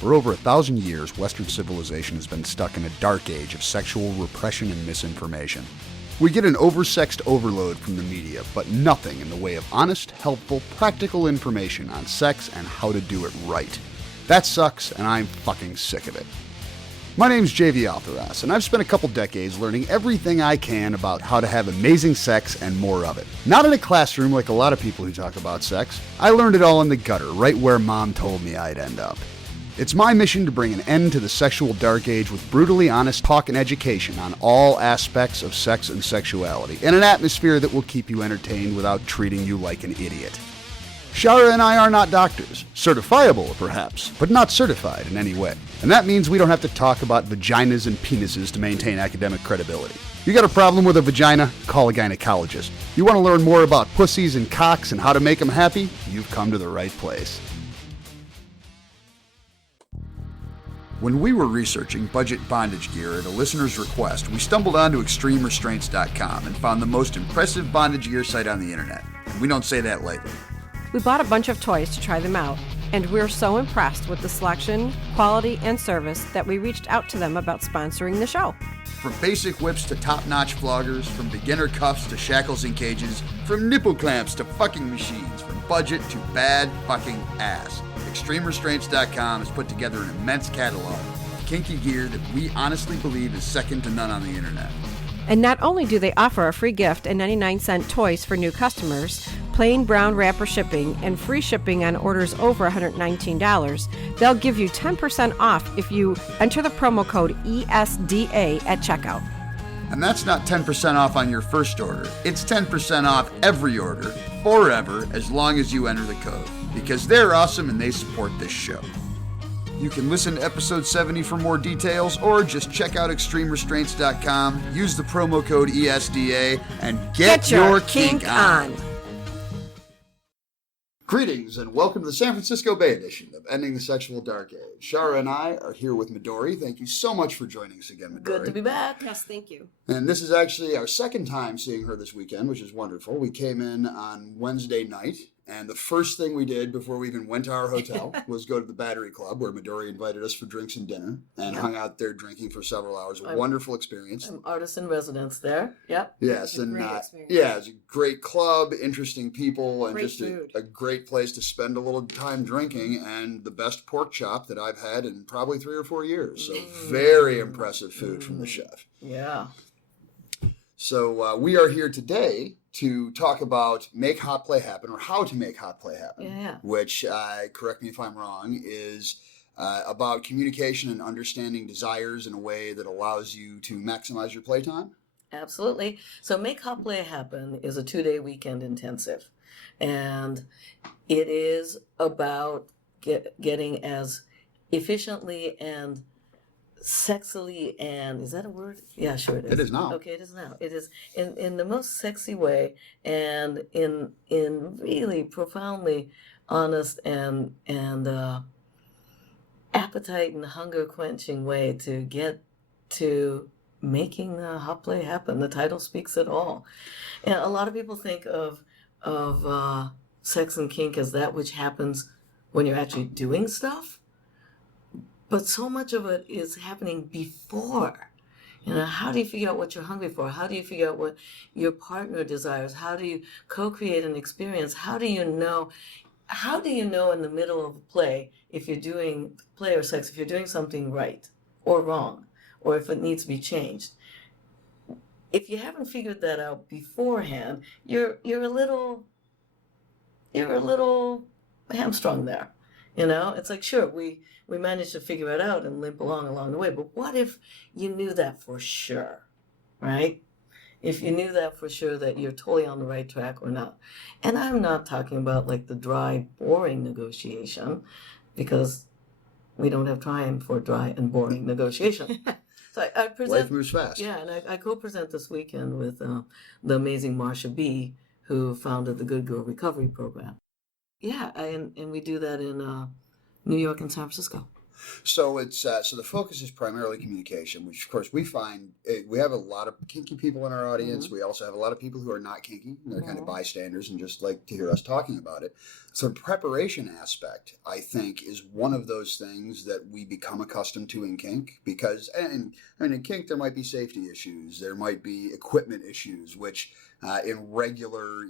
For over 1,000 years, Western civilization has been stuck in a dark age of sexual repression and misinformation. We get an oversexed overload from the media, but nothing in the way of honest, helpful, practical information on sex and how to do it right. That sucks, and I'm fucking sick of it. My name's JV Altheras, and I've spent a couple decades learning everything I can about how to have amazing sex and more of it. Not in a classroom like a lot of people who talk about sex. I learned it all in the gutter, right where Mom told me I'd end up. It's my mission to bring an end to the sexual dark age with brutally honest talk and education on all aspects of sex and sexuality, in an atmosphere that will keep you entertained without treating you like an idiot. Shara and I are not doctors. Certifiable, perhaps, but not certified in any way. And that means we don't have to talk about vaginas and penises to maintain academic credibility. You got a problem with a vagina? Call a gynecologist. You want to learn more about pussies and cocks and how to make them happy? You've come to the right place. When we were researching budget bondage gear at a listener's request, we stumbled onto ExtremeRestraints.com and found the most impressive bondage gear site on the internet. And we don't say that lightly. We bought a bunch of toys to try them out, and we're so impressed with the selection, quality, and service that we reached out to them about sponsoring the show. From basic whips to top-notch floggers, from beginner cuffs to shackles and cages, from nipple clamps to fucking machines, from budget to bad fucking ass. ExtremeRestraints.com has put together an immense catalog of kinky gear that we honestly believe is second to none on the internet. And not only do they offer a free gift and 99-cent toys for new customers, plain brown wrapper shipping, and free shipping on orders over $119, they'll give you 10% off if you enter the promo code ESDA at checkout. And that's not 10% off on your first order. It's 10% off every order, forever, as long as you enter the code. Because they're awesome and they support this show. You can listen to episode 70 for more details, or just check out ExtremeRestraints.com, use the promo code ESDA, and get your kink on. Greetings and welcome to the San Francisco Bay edition of Ending the Sexual Dark Age. Shara and I are here with Midori. Thank you so much for joining us again, Midori. Good to be back. Yes, thank you. And this is actually our second time seeing her this weekend, which is wonderful. We came in on Wednesday night, and the first thing we did before we even went to our hotel was go to the Battery Club, where Midori invited us for drinks and dinner, and hung out there drinking for several hours. A wonderful experience. I'm artist in residence there. Yep. Yes, and yeah, it's a great club, interesting people, and Great just food. a great place to spend a little time drinking, and the best pork chop that I've had in probably 3 or 4 years. So very impressive food from the chef. Yeah. So we are here today to talk about Make Hot Play Happen, or how to make hot play happen, Yeah. which, correct me if I'm wrong, is about communication and understanding desires in a way that allows you to maximize your playtime. Absolutely. So Make Hot Play Happen is a 2-day weekend intensive. And it is about getting as efficiently and sexily, and is that a word? Yeah, sure it is. It is now. Okay, it is now. It is in the most sexy way, and in really profoundly honest and appetite and hunger quenching way to get to making the hot play happen. The title speaks it all. And a lot of people think of sex and kink as that which happens when you're actually doing stuff. But so much of it is happening before. You know, how do you figure out what you're hungry for? How do you figure out what your partner desires? How do you co-create an experience? How do you know in the middle of a play if you're doing play or sex, if you're doing something right or wrong, or if it needs to be changed? If you haven't figured that out beforehand, you're a little hamstrung there. You know, it's like, sure, we managed to figure it out and limp along the way. But what if you knew that for sure, right? If you knew that for sure, that you're totally on the right track or not. And I'm not talking about like the dry, boring negotiation, because we don't have time for dry and boring negotiation. So I present. Life moves fast. Yeah, and I co-present this weekend with the amazing Marsha B., who founded the Good Girl Recovery Program. Yeah, and we do that in New York and San Francisco. So it's so the focus is primarily communication, which of course we find we have a lot of kinky people in our audience. Mm-hmm. We also have a lot of people who are not kinky. They're kind of Mm-hmm. bystanders and just like to hear us talking about it. So the preparation aspect, I think, is one of those things that we become accustomed to in kink because, and in kink there might be safety issues, there might be equipment issues, which in regular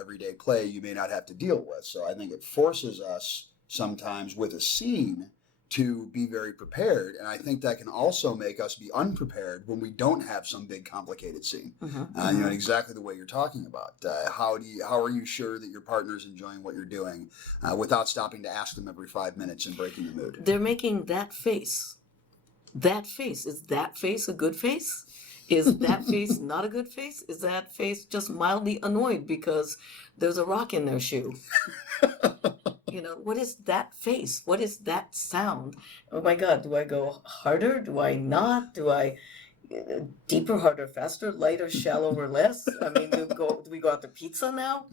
everyday play you may not have to deal with. So I think it forces us sometimes with a scene to be very prepared, and I think that can also make us be unprepared when we don't have some big complicated scene. Mm-hmm. Exactly the way you're talking about. How are you sure that your partner's enjoying what you're doing without stopping to ask them every 5 minutes and breaking the mood? They're making that face. That face. Is that face a good face? Is that face not a good face? Is that face just mildly annoyed because there's a rock in their shoe? What is that face? What is that sound? Oh my God, do I go harder? Do I not? Do I deeper, harder, faster, lighter, shallower, less? I mean, do we go out to pizza now?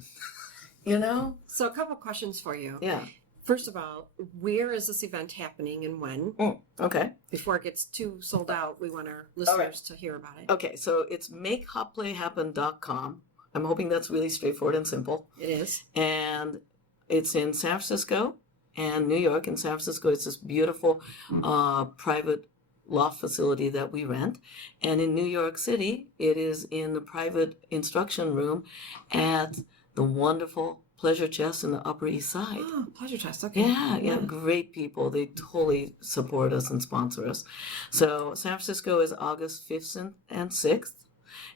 So a couple questions for you. Yeah. First of all, where is this event happening and when? Okay. Before it gets too sold out, we want our listeners to hear about it. Okay, so it's makehotplayhappen.com. I'm hoping that's really straightforward and simple. It is. And it's in San Francisco and New York. In San Francisco, it's this beautiful private loft facility that we rent. And in New York City, it is in the private instruction room at the wonderful Pleasure Chest in the Upper East Side. Oh, Pleasure Chest. Okay. Yeah, great people. They totally support us and sponsor us. So San Francisco is August 5th and 6th.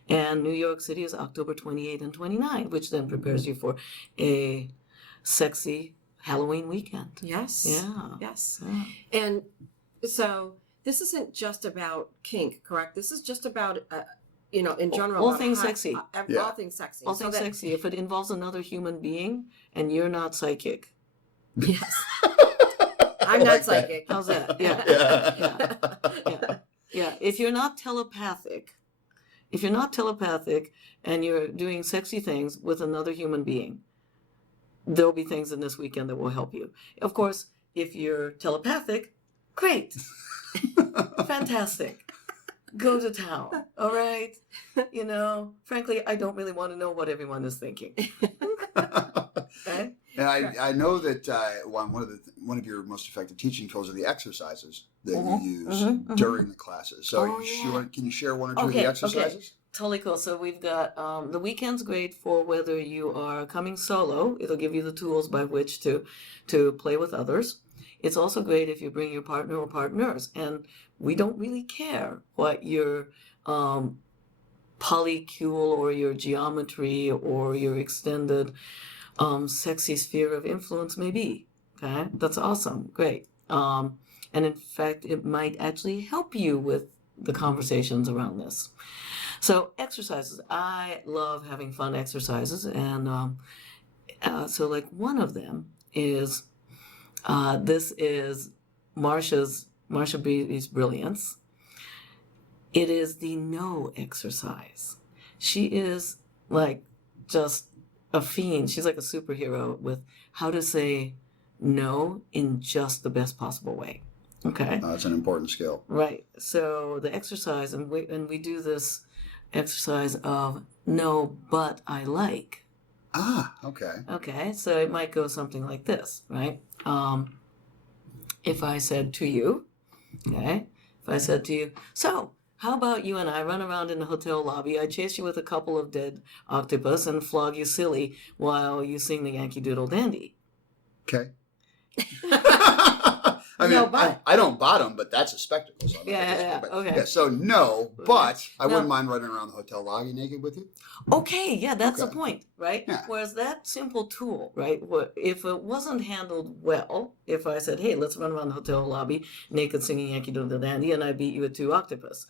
And New York City is October 28 and 29, which then prepares you for a sexy Halloween weekend. Yes. Yeah. Yes. Yeah. And so this isn't just about kink, correct? This is just about, in general. All about things sexy. All things sexy. All things sexy. If it involves another human being and you're not psychic. Yes. I'm not psychic. How's that? Yeah. Yeah. If you're not telepathic, and you're doing sexy things with another human being, there'll be things in this weekend that will help you. Of course, if you're telepathic, great. Fantastic. Go to town. All right. Frankly, I don't really want to know what everyone is thinking. Okay? And I know that one of your most effective teaching tools are the exercises that you use during the classes. So can you share one or two of the exercises? Okay. Totally cool. So we've got the weekend's great for whether you are coming solo. It'll give you the tools by which to play with others. It's also great if you bring your partner or partners. And we don't really care what your polycule or your geometry or your extended sexy sphere of influence may be. Okay, that's awesome. Great. And in fact, it might actually help you with the conversations around this. So exercises. I love having fun exercises. And so like one of them is, this is Marsha B's brilliance. It is the no exercise. She is like just a fiend. She's like a superhero with how to say no in just the best possible way. Okay. That's an important skill. Right. So the exercise, and we do this exercise of no, but I like. Ah, okay. Okay. So it might go something like this, right? If I said to you, so how about you and I run around in the hotel lobby, I chase you with a couple of dead octopus and flog you silly while you sing the Yankee Doodle Dandy. Okay. I mean, I don't bottom, but that's a spectacle. So Okay. Yeah, so no, but I wouldn't mind running around the hotel lobby naked with you. Okay, yeah, that's the point, right? Yeah. Whereas that simple tool, right, if it wasn't handled well, if I said, hey, let's run around the hotel lobby naked singing Yankee Doodle Dandy, and I beat you with 2 octopus.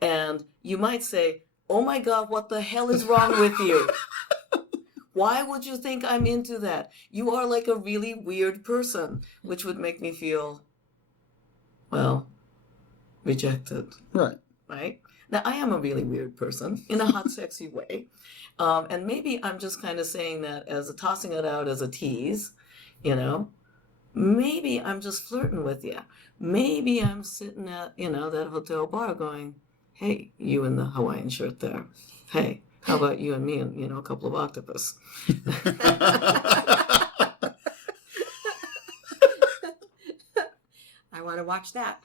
And you might say, oh my God, what the hell is wrong with you? Why would you think I'm into that? You are like a really weird person, which would make me feel, well, rejected. Right. Right? Now, I am a really weird person in a hot, sexy way. And maybe I'm just kind of saying that as tossing it out as a tease, maybe I'm just flirting with you. Maybe I'm sitting at, that hotel bar going, hey, you in the Hawaiian shirt there. Hey, how about you and me and, a couple of octopus? I want to watch that.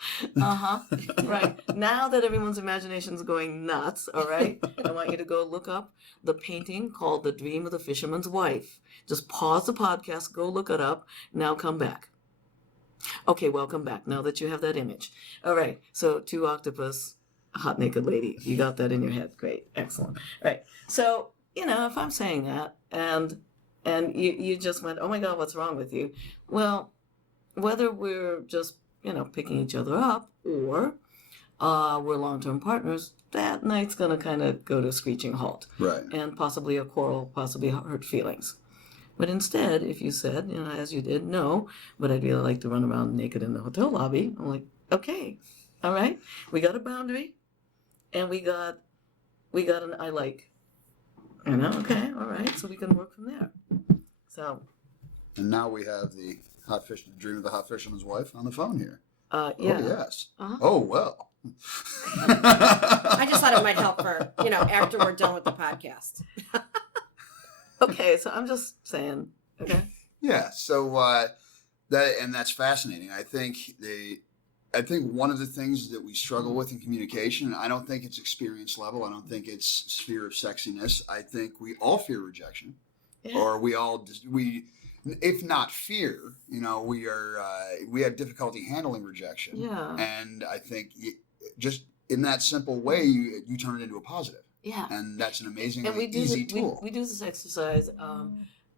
Right. Now that everyone's imagination's going nuts, all right, I want you to go look up the painting called The Dream of the Fisherman's Wife. Just pause the podcast, go look it up, now come back. Okay, welcome back, now that you have that image. All right, so 2 octopus, a hot naked lady. You got that in your head. Great, excellent. All right, so, if I'm saying that, and you just went, oh my God, what's wrong with you? Well, whether we're just picking each other up, or we're long-term partners, that night's going to kind of go to a screeching halt. Right. And possibly a quarrel, possibly hurt feelings. But instead, if you said, as you did, no, but I'd really like to run around naked in the hotel lobby, I'm like, okay, all right, we got a boundary, and we got an I like. Okay, all right, so we can work from there. So. And now we have the Dream of the Hot Fisherman's Wife on the phone here. Yeah. Oh, yes. Uh-huh. Oh, well. I just thought it might help for, after we're done with the podcast. Okay, so I'm just saying, okay? Yeah, so that's fascinating. I think one of the things that we struggle with in communication, I don't think it's experience level. I don't think it's sphere of sexiness. I think we all fear rejection. Yeah. Or if not fear, we have difficulty handling rejection. Yeah. And I think just in that simple way, you turn it into a positive. Yeah. And that's an amazingly easy tool. We do this exercise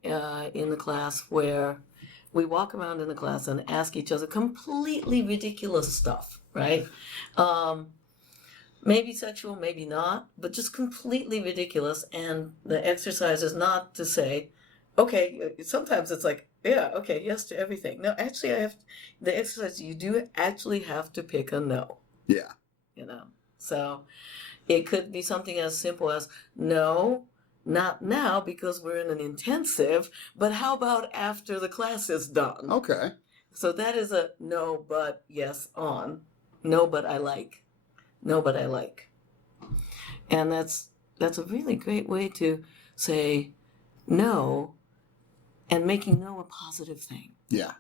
in the class where we walk around in the class and ask each other completely ridiculous stuff, right? Maybe sexual, maybe not, but just completely ridiculous. And the exercise is not to say, okay, sometimes it's like, yeah, okay, yes to everything. No, actually, the exercise, you do actually have to pick a no. Yeah. So it could be something as simple as, no, not now because we're in an intensive, but how about after the class is done? Okay. So that is a no, but yes on. No, but I like. No, but I like. And that's a really great way to say no and making no a positive thing. Yeah.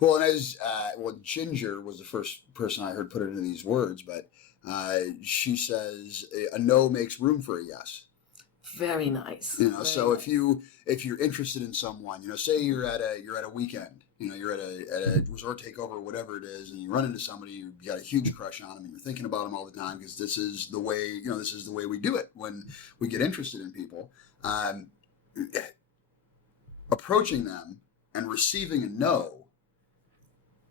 Well, and as Ginger was the first person I heard put it into these words, but she says a no makes room for a yes. Very nice. So nice. if you're interested in someone, say you're at a weekend, you're at a resort takeover or whatever it is, and you run into somebody, you got a huge crush on them, and you're thinking about them all the time because this is the way we do it when we get interested in people. Approaching them and receiving a no,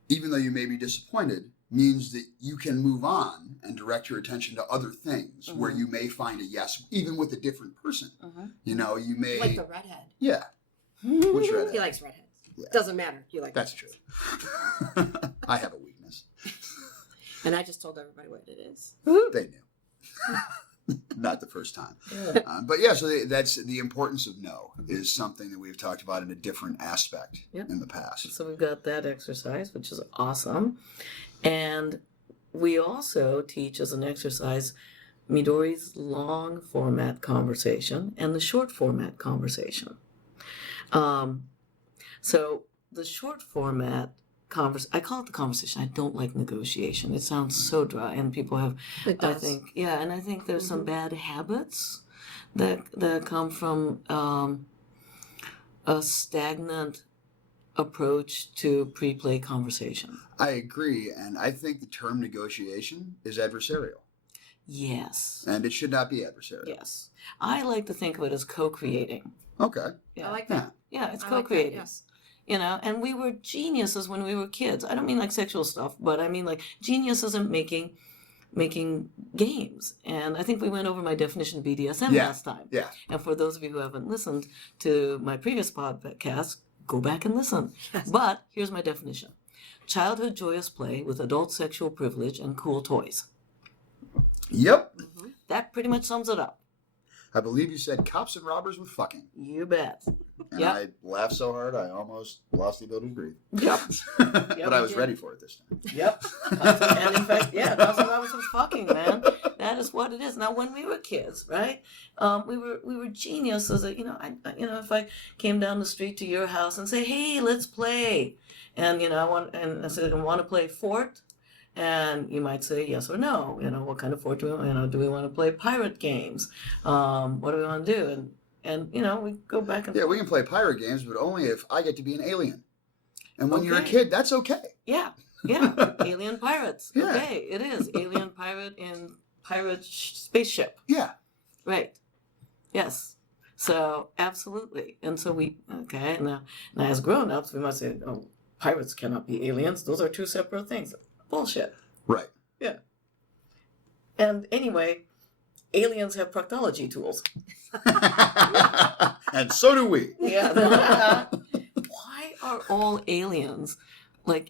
even though you may be disappointed, means that you can move on and direct your attention to other things where you may find a yes, even with a different person. You may like the redhead. Yeah. Which redhead? He likes redheads. Yeah. Doesn't matter. You like That's redheads. true. I have a weakness. And I just told everybody what it is. They knew. Not the first time. Yeah. But yeah, so that's the importance of no is something that we've talked about in a different aspect in the past. So we've got that exercise, which is awesome. And we also teach as an exercise Midori's long format conversation and the short format conversation. So the short format I call it the conversation. I don't like negotiation. It sounds so dry, and people have. It does. I think there's some bad habits that come from a stagnant approach to pre-play conversation. I agree, and I think the term negotiation is adversarial. Yes. And it should not be adversarial. Yes. I like to think of it as co-creating. Okay. I like that. Yeah, it's I like co-creating. that, yes. And we were geniuses when we were kids. I don't mean like sexual stuff, but I mean like geniuses in making games. And I think we went over my definition of BDSM last time. Yeah. And for those of you who haven't listened to my previous podcast, go back and listen. Yes. But here's my definition. Childhood joyous play with adult sexual privilege and cool toys. Yep. That pretty much sums it up. I believe you said cops and robbers with fucking. You bet. And Yep. I laughed so hard I almost lost the ability to breathe. Yep. But I was did. ready for it this time. Yep. And in fact, yeah, cops and robbers was fucking, man. That is what it is. Now, when we were kids, right? We were geniuses. That, if I came down the street to your house and say, "Hey, let's play," and I said, "I want to play fort." And you might say yes or no. What kind of fort do we? Do we want to play pirate games? What do we want to do? And we go back and Yeah, we can play pirate games, but only if I get to be an alien. And when you're a Okay. kid, that's okay. yeah, alien pirates. Yeah. Okay, it is alien pirate in pirate spaceship. Yeah. Right. Yes. So absolutely. And so now as grown-ups, we must say, oh, pirates cannot be aliens. Those are two separate things. Bullshit. Right. Yeah. And anyway, aliens have proctology tools. And so do we. Yeah. Why are all aliens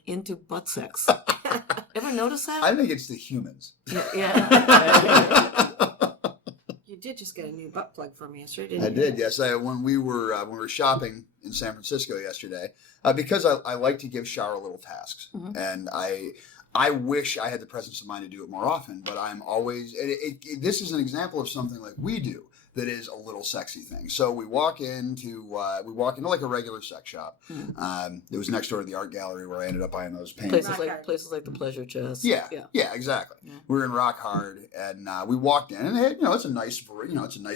into butt sex? Ever notice that? I think it's the humans. Yeah. You did just get a new butt plug for me yesterday, didn't you? I did, yes. When we were shopping in San Francisco yesterday, because I like to give Shara little tasks, Mhm. and I wish I had the presence of mind to do it more often, but I'm always. This is an example of something like we do that is a little sexy thing. So we walk into like a regular sex shop. Mhm. It was next door to the art gallery where I ended up buying those paintings. Places like the Pleasure Chest. Yeah, exactly. Yeah. We were in Rock Hard, and we walked in, and they had, it's a nice,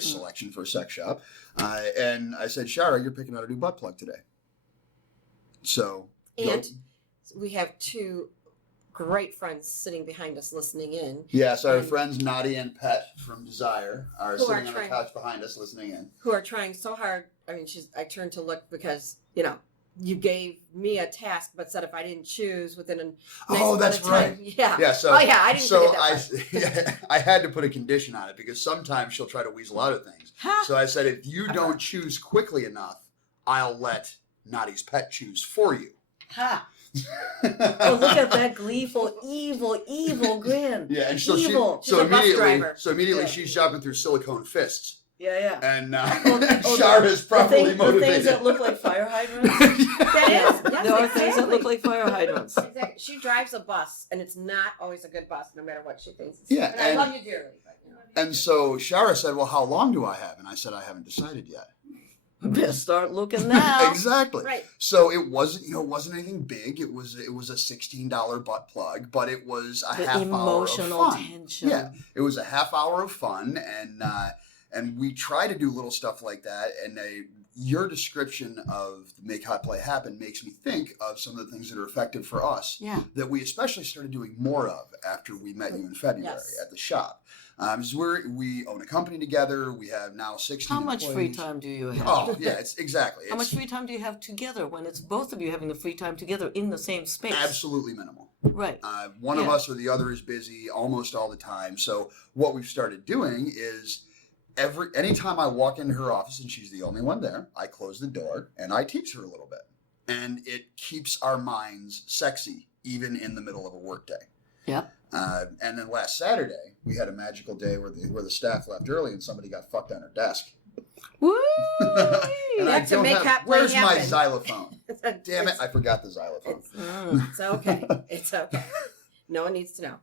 selection for a sex shop. And I said, "Shara, you're picking out a new butt plug today." So, And we have two great friends sitting behind us listening in, yes, our and- friends Nadia and Pet from Desire are Who are sitting on the trying- couch behind us listening in. who are trying so hard. I mean, I turned to look because, you gave me a task, but said if I didn't choose within a nice Oh, amount that's of time. right. Yeah. Yeah, so Oh, yeah, I didn't so forget that I had to put a condition on it because sometimes she'll try to weasel out of things. Ha! So I said, if you don't choose quickly enough, I'll let Nadia's Pet choose for you. Ha! Oh, look at that gleeful, evil grin. Yeah, and so Evil. She's a bus driver. immediately Yeah. she's shopping through silicone fists, Yeah. and Oh, Shara's properly the things motivated. that look like fire hydrants. That is. Yes, There are things that exactly. look like fire hydrants. Exactly. She drives a bus, and it's not always a good bus, no matter what she thinks. It's Yeah, and I and- love you dearly. But, And so Shara said, "Well, how long do I have?" And I said, "I haven't decided yet." Best start looking now. Exactly. Right. So it wasn't anything big. It was a $16 butt plug, but it was a The half emotional hour of fun. tension. Yeah, it was a half hour of fun, and we try to do little stuff like that. And your description of Make Hot Play Happen makes me think of some of the things that are effective for us Yeah. that we especially started doing more of after we met you in February Yes. at the shop. So we own a company together. We have now 16 How much free employees. time do you have? Oh, yeah, it's exactly. How It's much free time do you have together when it's both of you having the free time together in the same space? absolutely minimal. Right. One of Yeah. us or the other is busy almost all the time. So what we've started doing is anytime I walk into her office and she's the only one there, I close the door and I tease her a little bit. And it keeps our minds sexy even in the middle of a work day. Yep. And then last Saturday, we had a magical day where the staff left early and somebody got fucked on her desk. Woo! And That's I a don't Make have, Hot Play where's my Happen. xylophone? Damn it, I forgot the xylophone. It's okay. It's okay. No one needs to know.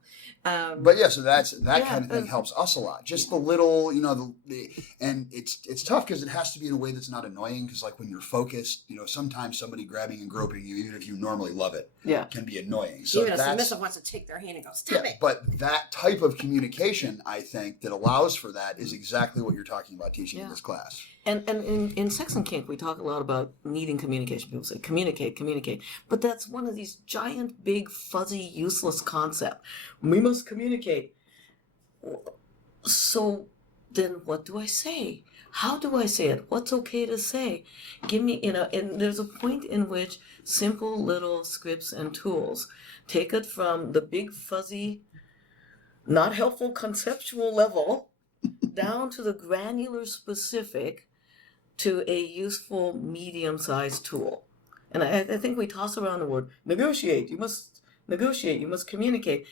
But yeah, so that Yeah, kind of thing helps us a lot. Just the little, and it's tough because it has to be in a way that's not annoying. Because like when you're focused, sometimes somebody grabbing and groping you, even if you normally love it, Yeah. can be annoying. So Even a that's submissive wants to take their hand and go, stop yeah. it. But that type of communication, I think, that allows for that is exactly what you're talking about teaching in Yeah. this class. And in Sex and Kink, we talk a lot about needing communication. People say, communicate. But that's one of these giant, big, fuzzy, useless concepts. We must communicate. So then what do I say? How do I say it? What's okay to say? Give me, and there's a point in which simple little scripts and tools take it from the big, fuzzy, not helpful conceptual level down to the granular specific to a useful medium-sized tool. And I think we toss around the word negotiate. You must negotiate. You must communicate.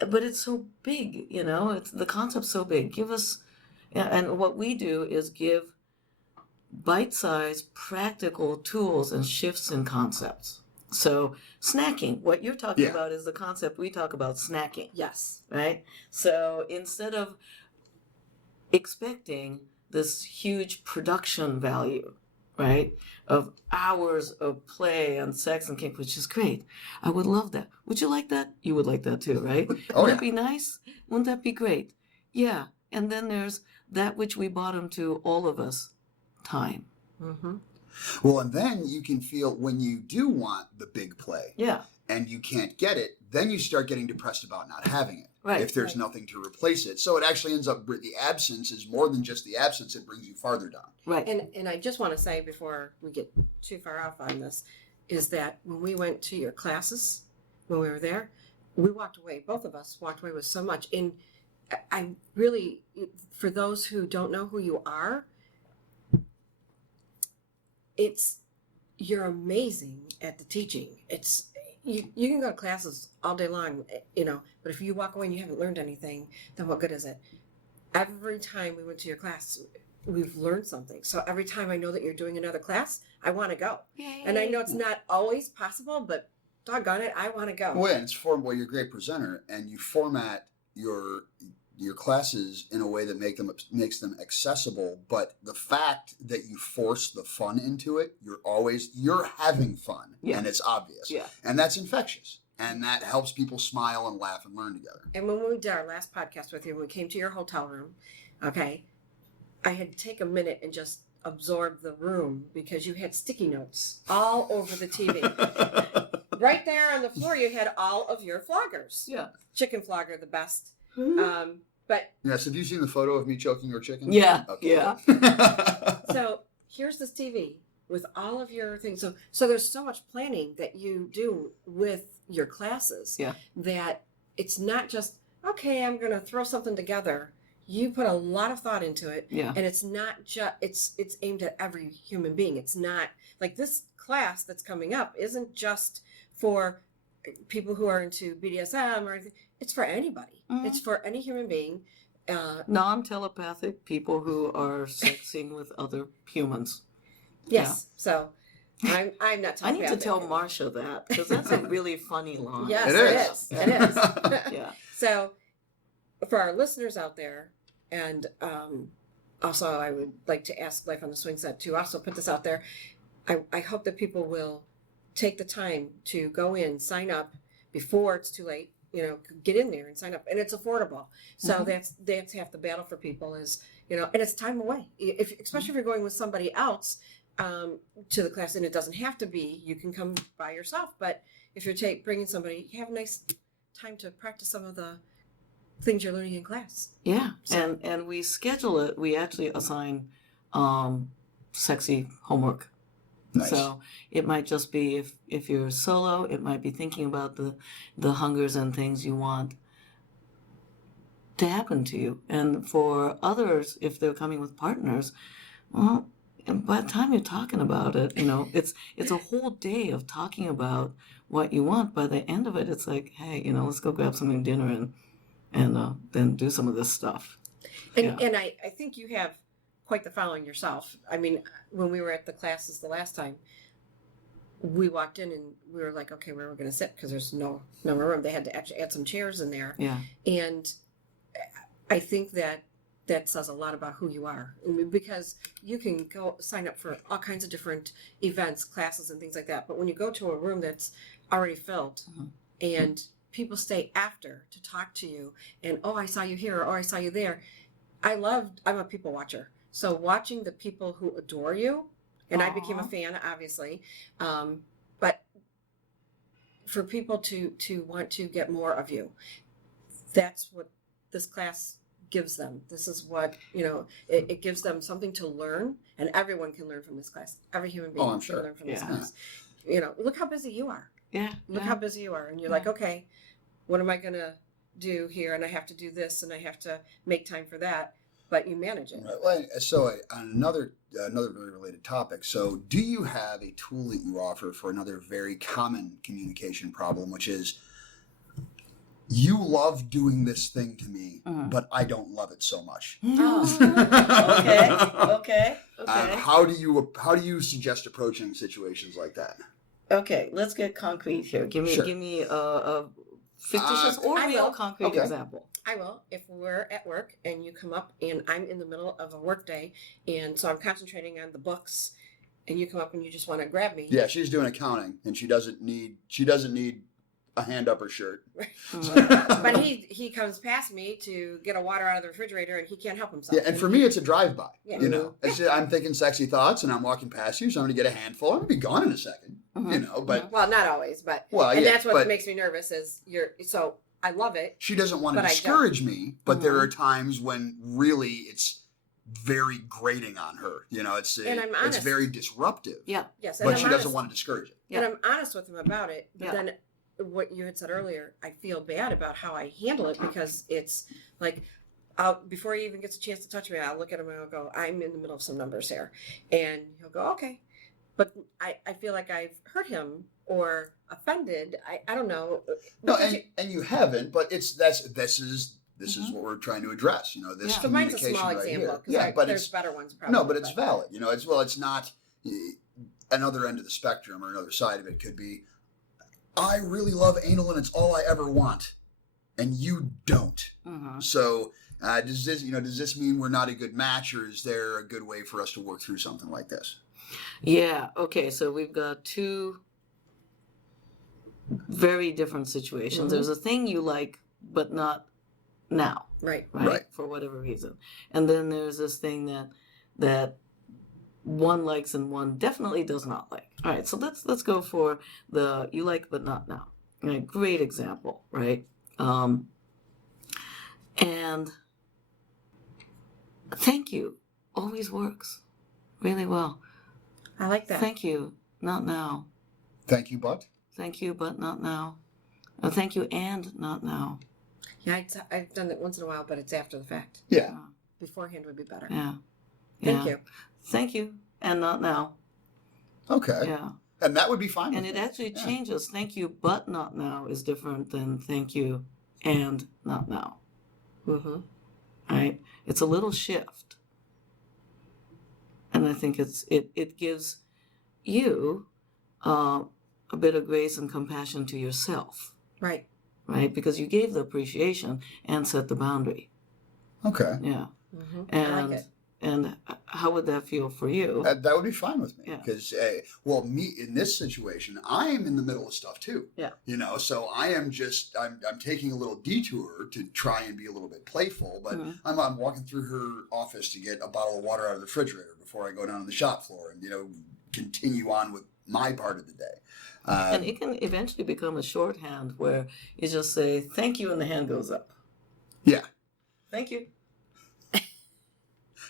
But it's so big, it's the concept's so big. Give us And what we do is give bite-sized practical tools and shifts in concepts. So snacking, what you're talking about is the concept we talk about, snacking. Yes. Right? So instead of expecting this huge production value, right, of hours of play and sex and kink, which is great. I would love that. Would you like that? You would like that too, right? Wouldn't that be nice? Wouldn't that be great? Yeah. And then there's that which we bottom to, all of us, time. Mm-hmm. Well, and then you can feel when you do want the big play. Yeah. And you can't get it, then you start getting depressed about not having it. Right. If there's nothing to replace it. So it actually ends up, the absence is more than just the absence, it brings you farther down. Right. And I just want to say before we get too far off on this, is that when we went to your classes, when we were there, we walked away, both of us walked away with so much. And I really, for those who don't know who you are, you're amazing at the teaching. You can go to classes all day long, but if you walk away and you haven't learned anything, then what good is it? Every time we went to your class, we've learned something. So every time I know that you're doing another class, I want to go. Yay. And I know it's not always possible, but doggone it, I want to go. Well, it's you're a great presenter, and you format your classes in a way that makes them accessible, but the fact that you force the fun into it, you're having fun, and it's obvious, and that's infectious, and that helps people smile and laugh and learn together. And when we did our last podcast with you, when we came to your hotel room, okay, I had to take a minute and just absorb the room because you had sticky notes all over the TV. Right there on the floor, you had all of your floggers. Yeah. Chicken flogger, the best. But yes, have you seen the photo of me choking your chicken? Yeah. Okay. Yeah. So here's this TV with all of your things. So there's so much planning that you do with your classes. Yeah. That it's not just, okay, I'm going to throw something together. You put a lot of thought into it. Yeah. And it's not just, it's aimed at every human being. It's not like this class that's coming up isn't just for people who are into BDSM or anything. It's for anybody. Mm-hmm. It's for any human being. Non-telepathic people who are sexing with other humans. Yes. Yeah. So I'm not telepathic. I need to tell Marsha that because that's a really funny line. Yes, it is. It is. Yeah. So for our listeners out there, and also I would like to ask Life on the Swing Set to also put this out there. I hope that people will take the time to go in, sign up before it's too late. Get in there and sign up, and it's affordable. So that's half the battle for people is, and it's time away. Especially if you're going with somebody else to the class, and it doesn't have to be. You can come by yourself, but if you're bringing somebody, you have a nice time to practice some of the things you're learning in class. Yeah, so, and we schedule it. We actually assign sexy homework. Nice. So it might just be if you're solo, it might be thinking about the hungers and things you want to happen to you. And for others, if they're coming with partners, well, and by the time you're talking about it, it's a whole day of talking about what you want. By the end of it, it's like, hey, let's go grab something dinner and then do some of this stuff. And I think you have quite the following yourself. I mean, when we were at the classes the last time, we walked in and we were like, okay, where we're going to sit because there's no more room. They had to actually add some chairs in there. Yeah. And I think that says a lot about who you are. I mean, because you can go sign up for all kinds of different events, classes, and things like that. But when you go to a room that's already filled and people stay after to talk to you and, oh, I saw you here or, oh, I saw you there. I'm a people watcher. So watching the people who adore you, and I became a fan, obviously, but for people to want to get more of you, that's what this class gives them. This is what, it gives them something to learn, and everyone can learn from this class. Every human being can learn from this class. Look how busy you are. Yeah. Look how busy you are. And you're like, okay, what am I going to do here? And I have to do this, and I have to make time for that. But you manage it. Right. Well, so on another very related topic. So do you have a tool that you offer for another very common communication problem, which is you love doing this thing to me, but I don't love it so much. Okay. How do you suggest approaching situations like that? Okay, let's get concrete here. Give me a fictitious or real concrete example. I will. If we're at work and you come up and I'm in the middle of a work day, and so I'm concentrating on the books, and you come up and you just want to grab me. Yeah, she's doing accounting, and she doesn't need a hand up her shirt. But he comes past me to get a water out of the refrigerator, and he can't help himself. Yeah, and for me, it's a drive-by. Yeah. You know, I'm thinking sexy thoughts, and I'm walking past you, so I'm going to get a handful. I'm going to be gone in a second. You know, but well, not always, but that's what makes me nervous. Is so I love it. She doesn't want to discourage me, but there are times when really it's very grating on her. You know, it's very disruptive. Yeah. Yes. But she doesn't want to discourage it. And I'm honest with him about it. But then what you had said earlier, I feel bad about how I handle it, because it's like, before he even gets a chance to touch me, I'll look at him and I'll go, I'm in the middle of some numbers here. And he'll go, okay. But I feel like I've hurt him or offended. I don't know. No, and you haven't, but this is what we're trying to address. You know, this So mine's a communication small right example. here. Yeah, but there's better ones probably. No, but it's valid. You know, it's not another end of the spectrum, or another side of it could be, I really love anal and it's all I ever want, and you don't. So does this mean we're not a good match, or is there a good way for us to work through something like this? Yeah. Okay. So we've got two very different situations. There's a thing you like, but not now. Right. For whatever reason. And then there's this thing that one likes and one definitely does not like. All right. So let's go for the you like but not now. Right, great example, right? And thank you always works really well. I like that. Thank you, not now. Thank you, but? Thank you, but not now. Thank you and not now. Yeah, I've done it once in a while, but it's after the fact. Yeah. Beforehand would be better. Yeah. Thank you. Thank you and not now. Okay. Yeah. And that would be fine. And it actually changes. Thank you, but not now is different than thank you and not now. Right? It's a little shift. And I think it gives you a bit of grace and compassion to yourself. Right. Right? Because you gave the appreciation and set the boundary. Okay. Yeah. I like it. And how would that feel for you? That would be fine with me. Yeah. Because, me in this situation, I am in the middle of stuff too. Yeah. You know, so I'm taking a little detour to try and be a little bit playful, but I'm walking through her office to get a bottle of water out of the refrigerator before I go down to the shop floor and, continue on with my part of the day. And it can eventually become a shorthand where you just say, thank you, and the hand goes up. Yeah. Thank you.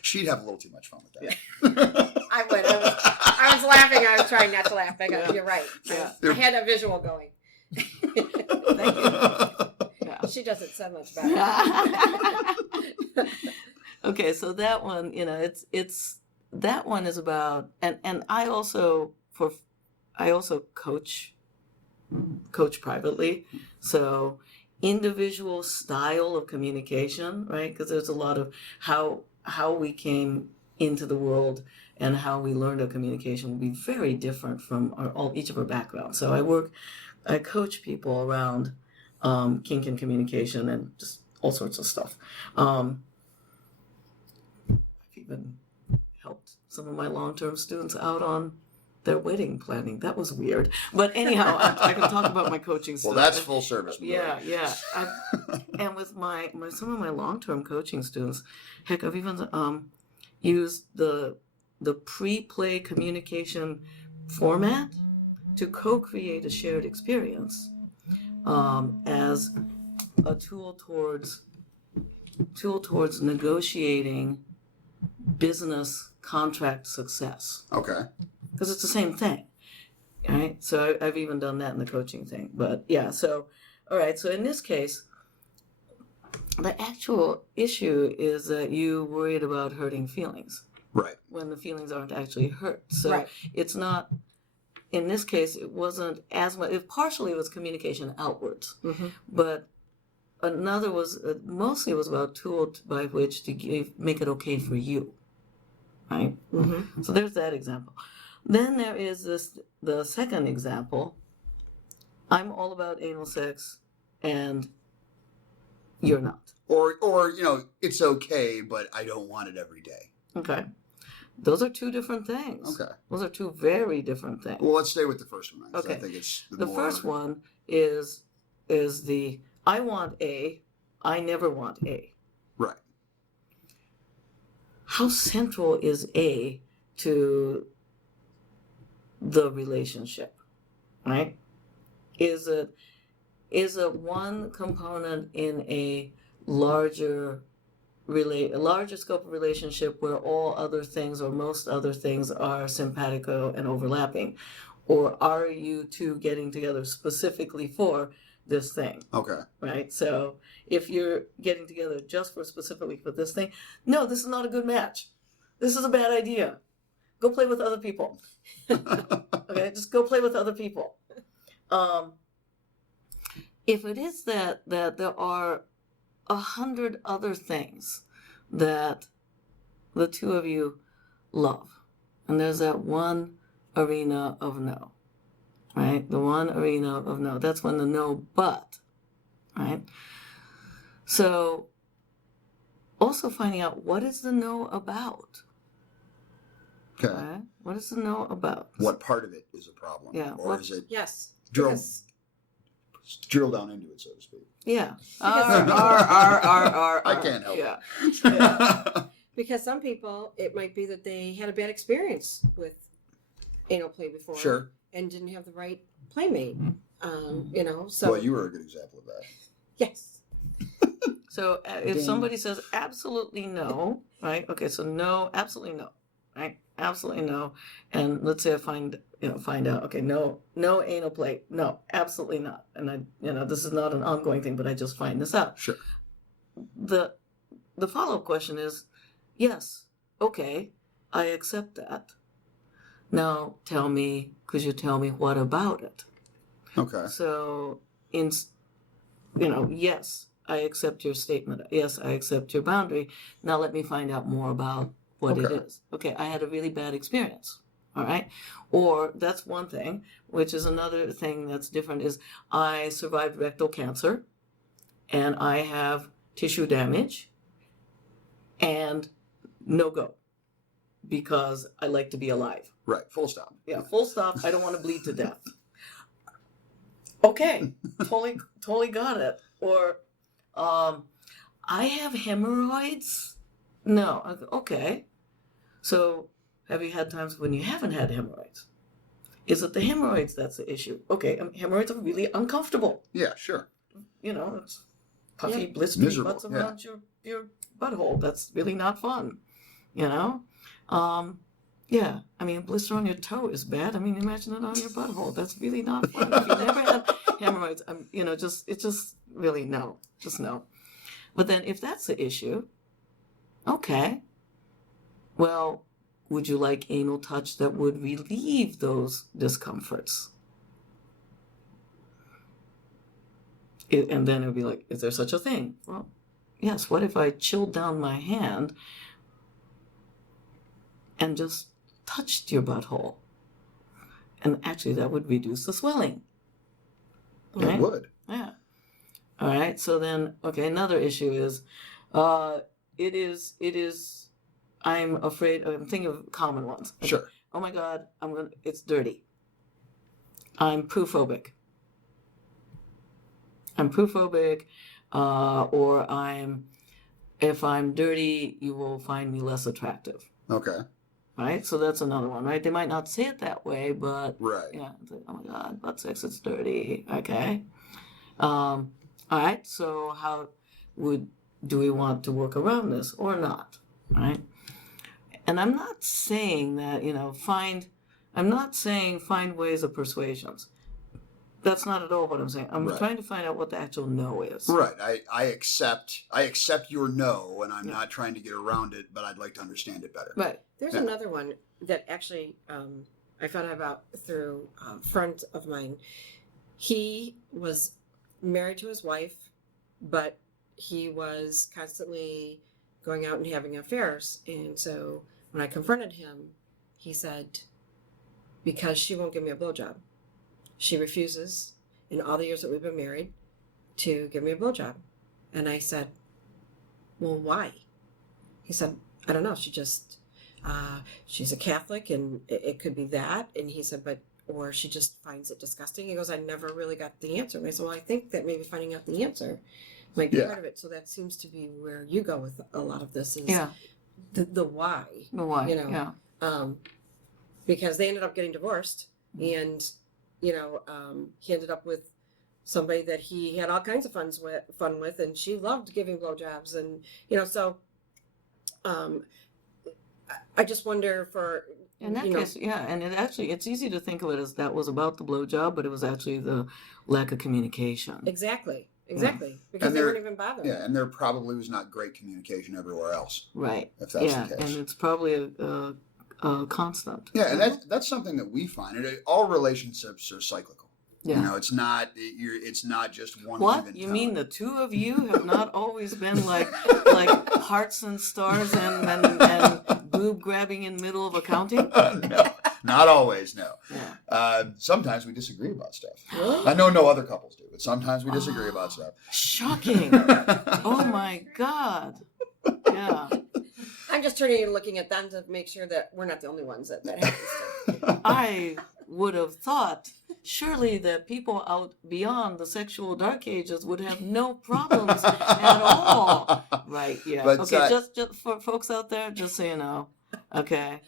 She'd have a little too much fun with that. I would. I was laughing. I was trying not to laugh. You're right. Yeah. I had a visual going. Thank you. Yeah. She doesn't sound much better. Okay, so that one, it's that one is about, and I also coach privately, so individual style of communication, right? Because there's a lot of how we came into the world and how we learned our communication will be very different from each of our backgrounds. So I coach people around kink and communication and just all sorts of stuff. I've even helped some of my long-term students out on their wedding planning. That was weird. But anyhow, I can talk about my coaching stuff. Well, that's full service. Yeah. And with some of my long-term coaching students, heck, I've even used the pre-play communication format to co-create a shared experience as a tool towards negotiating business contract success. Okay. Because it's the same thing, right? So I've even done that in the coaching thing. But yeah, so, all right. So in this case, the actual issue is that you worried about hurting feelings. Right. When the feelings aren't actually hurt. So It's not, in this case, it wasn't as much, partially it was communication outwards. But another was mostly was about tools by which to make it okay for you, right? Mm-hmm. So there's that example. Then there is the second example. I'm all about anal sex, and you're not. Or it's okay, but I don't want it every day. Okay. Those are two different things. Okay. Those are two very different things. Well, let's stay with the first one. Okay. I think it's The first one is the I want A, I never want A. Right. How central is A to the relationship, right? Is it one component in a larger scope of relationship where all other things or most other things are simpatico and overlapping? Or are you two getting together specifically for this thing? Okay. Right? So if you're getting together just specifically for this thing, no, this is not a good match. This is a bad idea. Go play with other people. Okay, just go play with other people. If it is that there are 100 other things that the two of you love, and there's that one arena of no, right? The one arena of no. That's when the no but, right? So also finding out what is the no about. Okay. Right? What is the no about? What part of it is a problem? Yeah. Or is it Yes. drill down into it, so to speak? Yeah. I can't help Yeah. it. Because some people, it might be that they had a bad experience with anal play before. Sure. And didn't have the right playmate. So. Well, you were a good example of that. Yes. So if somebody says absolutely no, right? Okay, so no, absolutely no, right? Absolutely no. And let's say I find out, okay, no anal play. No, absolutely not. And this is not an ongoing thing, but I just find this out. Sure. The follow-up question is, yes, okay, I accept that. Now could you tell me what about it? Okay. So yes, I accept your statement. Yes, I accept your boundary. Now let me find out more about what it is. Okay, I had a really bad experience. All right. Or that's one thing, which is another thing that's different is I survived rectal cancer and I have tissue damage and no go because I like to be alive. Right. Full stop. Yeah, full stop. I don't want to bleed to death. Okay, totally got it. Or I have hemorrhoids. No, okay. So have you had times when you haven't had hemorrhoids? Is it the hemorrhoids that's the issue? Okay, hemorrhoids are really uncomfortable. Yeah, sure. It's puffy, blistery Miserable, butts around your butthole. That's really not fun. Yeah, blister on your toe is bad. Imagine it on your butthole. That's really not fun. If you never had hemorrhoids, it's just really no. Just no. But then if that's the issue, okay, well, would you like anal touch that would relieve those discomforts? And then it would be like, is there such a thing? Well, yes. What if I chilled down my hand and just touched your butthole? And actually that would reduce the swelling. Right? It would. Yeah. All right. So then, okay, another issue is, I'm afraid, I'm thinking of common ones. Okay. Sure. Oh my God, it's dirty. I'm poo-phobic. Or if I'm dirty, you will find me less attractive. Okay. Right? So that's another one, right? They might not say it that way, but right. Yeah, oh my God, butt sex, it's dirty. Okay. All right. So how do we want to work around this or not? Right? And I'm not saying that, find ways of persuasions. That's not at all what I'm saying. I'm trying to find out what the actual no is. Right. I accept your no, and I'm not trying to get around it, but I'd like to understand it better. Right. There's another one that actually I found out about through a friend of mine. He was married to his wife, but he was constantly going out and having affairs. And so when I confronted him, he said, because she won't give me a blowjob. She refuses, in all the years that we've been married, to give me a blowjob. And I said, well, why? He said, I don't know. She just, she's a Catholic, and it could be that. And he said, or she just finds it disgusting. He goes, I never really got the answer. And I said, well, I think that maybe finding out the answer might be part of it. So that seems to be where you go with a lot of this is the why. The why, Because they ended up getting divorced, and, he ended up with somebody that he had all kinds of fun with, and she loved giving blowjobs, and, so I just wonder for... In that case, and it's easy to think of it as that was about the blowjob, but it was actually the lack of communication. Exactly. Because they weren't even bothering. Yeah, and there probably was not great communication everywhere else. Right. If that's the case. And it's probably a constant. Yeah, and that's something that we find. All relationships are cyclical. Yeah. It's not just one. What? You mean the two of you have not always been like hearts and stars and boob grabbing in the middle of accounting? No, not always. No. Yeah. Sometimes we disagree about stuff. Really? I know no other couples do, but sometimes we disagree about stuff. Shocking! Oh my God! Yeah. I'm just turning and looking at them to make sure that we're not the only ones that happens to. I would have thought surely that people out beyond the sexual dark ages would have no problems at all. Right, yeah. But, okay, just for folks out there, just so you know, okay,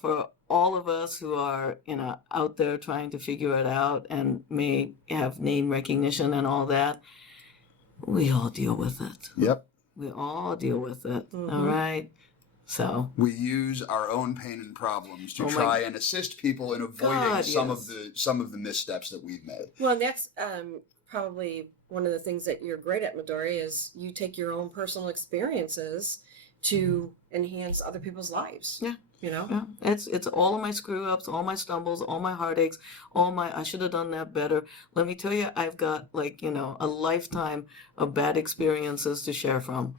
for all of us who are, out there trying to figure it out and may have name recognition and all that, we all deal with it. Yep. We all deal with it, all right? So we use our own pain and problems to try and assist people in avoiding some of the missteps that we've made. Well, that's probably one of the things that you're great at, Midori, is you take your own personal experiences to enhance other people's lives. Yeah. Yeah. It's all of my screw ups, all my stumbles, all my heartaches, I should have done that better. Let me tell you, I've got a lifetime of bad experiences to share from.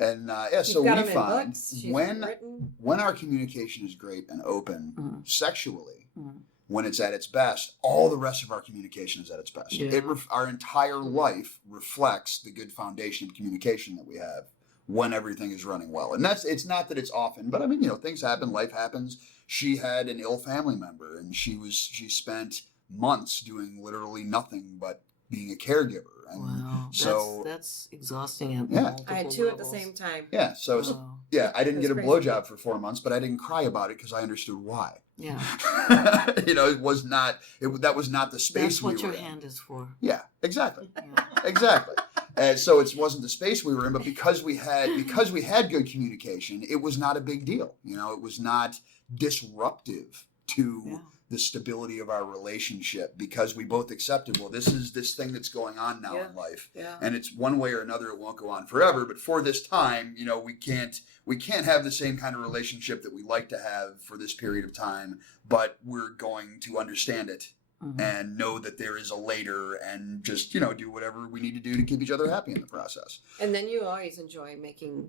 And so we find when our communication is great and open sexually, when it's at its best, all the rest of our communication is at its best. Yeah. Our entire life reflects the good foundation of communication that we have when everything is running well. And it's not that it's often, but I mean, things happen, life happens. She had an ill family member, and she spent months doing literally nothing but being a caregiver. And wow, so that's exhausting at multiple I had two levels. At the same time. Yeah, so I didn't get a blowjob for 4 months, but I didn't cry about it because I understood why. Yeah. It was not that was not the space we were in. That's what your hand is for. Yeah, exactly. Yeah. Exactly. And so it wasn't the space we were in, but because we had good communication, it was not a big deal. It was not disruptive to the stability of our relationship because we both accepted, well, this is this thing that's going on now in life. Yeah. And it's one way or another, it won't go on forever. But for this time, we can't have the same kind of relationship that we like to have for this period of time, but we're going to understand it. Mm-hmm. And know that there is a later and just, do whatever we need to do to keep each other happy in the process. And then you always enjoy making,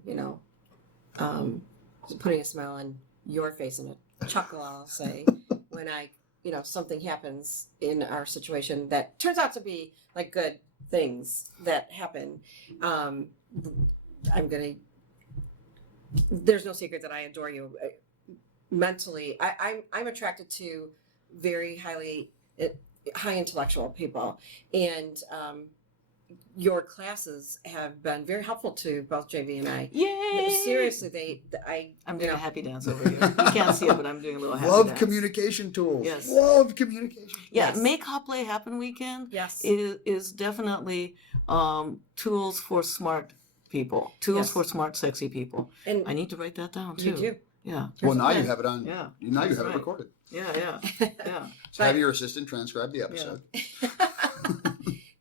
putting a smile on your face and a chuckle, I'll say, when something happens in our situation that turns out to be like good things that happen. There's no secret that I adore you mentally. I'm attracted to very high intellectual people, and your classes have been very helpful to both JV and I. Yay! Seriously, I'm doing a happy dance over here. You can't see it, but I'm doing a little happy dance. Love communication tools. Yes. Love communication. Yeah, yes. Make Hot Play Happen Weekend. Yes. Is definitely tools for smart people. Tools for smart, sexy people. And I need to write that down too. You do. Yeah. Well, now you have it on. Yeah. Now you have it recorded. Yeah. So have your assistant transcribe the episode. Yeah.